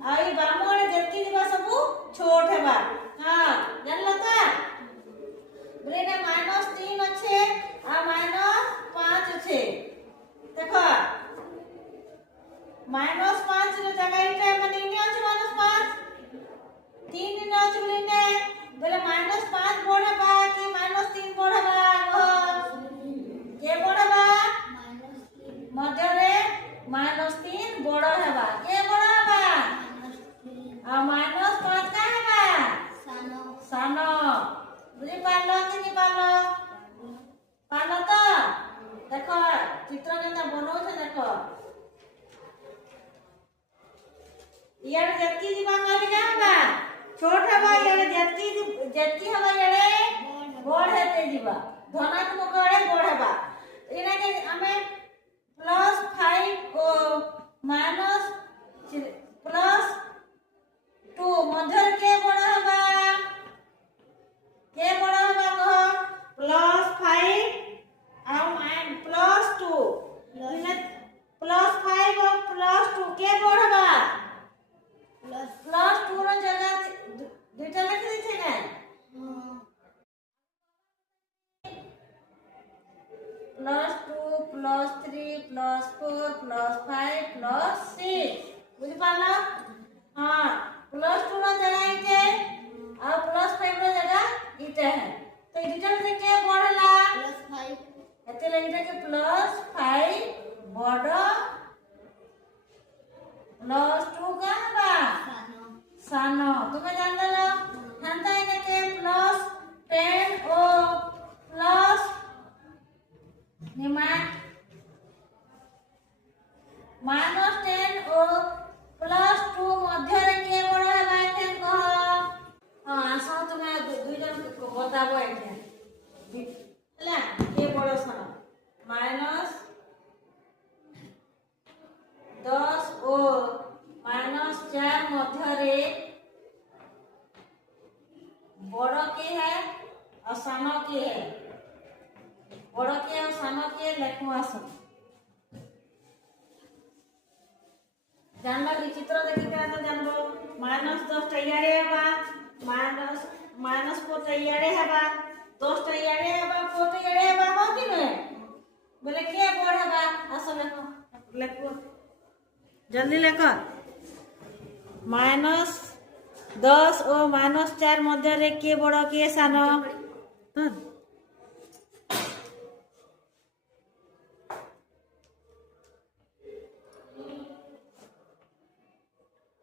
आई बामोड़े जेतकी दिबा सबु छोट हेबा हां जानला ता ब्रेने -3 अच्छे आ -5 अच्छे देखो -5 रे जगह इटे माने इने अछि -5 3 इने अछि बोलिने बोले -5 बढबा कि -3 बढबा के बढबा मध्य रे -3 बड़ हेबा के बड़ हेबा आ -5 का हेबा सानो बुझी पालो कि नि पालो पालो तो देखो चित्र केता बनाउ छे देखो यार जेतकी दिबा कहले का हेबा छोट हेबा यार जेतकी हेबा यार बड़ हेते दिबा धनात्मक आड़े बड़ हेबा इना के हमें +5 को +2 मध्य के बड़ हेबा के बड़ हेबा कह +5 और +2 इने +5 और +2 के बड़ हेबा +2 रो जगह दुटा लिख दी छे ना +2 +3 +4 +5 +6 बुझ पाला हां +2 रो जगह इटे और +5 रो जगह इटे है तो दुटा से के बढ़ला +5 एते लगिटा के +5 बड़ +2 का बा सानो तुम्हें जान लो हंता इने के +10 ओ प्लस निमा -10 ओ +2 मध्य रे के बड़ हेबा एथेन कह हां आसो तुम्हें दुई जन बताबो एथेन हला के बड़ सानो -10 ओ -4 मध्य रे बड़ के है और सानो के है बड़ के और सानो के लेखो आसो जानला कि चित्र देखि के तो जानबो -10 तैयारे हेबा -4 तैयारे हेबा 10 तैयारे हेबा 4 तैयारे हेबा हो कि नै बोले के बड़ हेबा आसो लेखो जल्दी लेखो -10 और -4 मध्य रे के बड़ के सानो तो